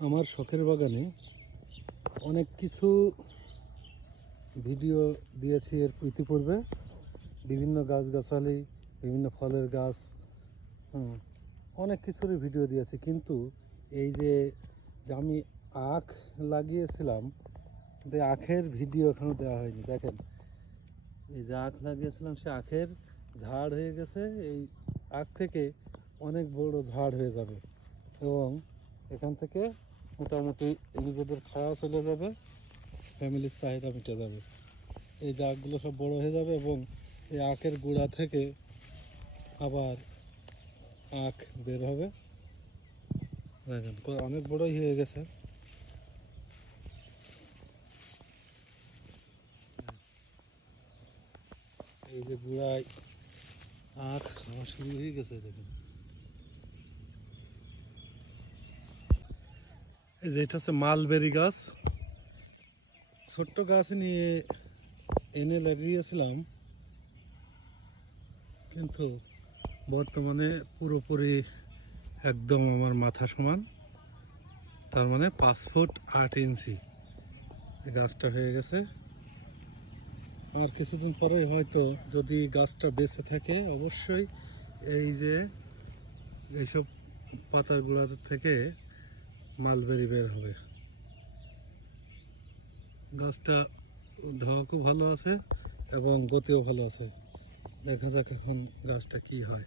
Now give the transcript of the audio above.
আমার শখের বাগানে অনেক কিছু ভিডিও দিয়েছি এর ইতিপূর্বে। বিভিন্ন গাছগাছালি, বিভিন্ন ফলের গাছ, অনেক কিছুরই ভিডিও দিয়েছি। কিন্তু এই যে আমি আখ লাগিয়েছিলাম, কিন্তু আখের ভিডিও এখনও দেওয়া হয়নি। দেখেন, এই যে আখ লাগিয়েছিলাম সে আখের ঝাড় হয়ে গেছে। এই আখ থেকে অনেক বড় ঝাড় হয়ে যাবে এবং এখান থেকে মোটামুটি নিজেদের খাওয়া চলে যাবে, ফ্যামিলির চাহিদা মিটে যাবে। এই যে আখগুলো সব বড় হয়ে যাবে এবং এই আখের গুঁড়া থেকে আবার আখ বের হবে। দেখেন অনেক বড়ই হয়ে গেছে। এই যে গুঁড়ায় আখ হওয়া শুরু হয়ে গেছে। দেখেন, এই যে এটা হচ্ছে মালবেরি গাছ। ছোট্ট গাছ নিয়ে এনে লাগিয়েছিলাম, কিন্তু বর্তমানে পুরোপুরি একদম আমার মাথা সমান, তার মানে 5 ফুট 8 ইঞ্চি গাছটা হয়ে গেছে। আর কিছুদিন পরে হয়তো যদি গাছটা বেঁচে থাকে, অবশ্যই এই যে এইসব পাতার গোড়ার থেকে মালবেরি বের হবে। গাছটা ধোয়া খুব ভালো আছে এবং গতিও ভালো আছে। দেখা যাক এখন গাছটা কি হয়।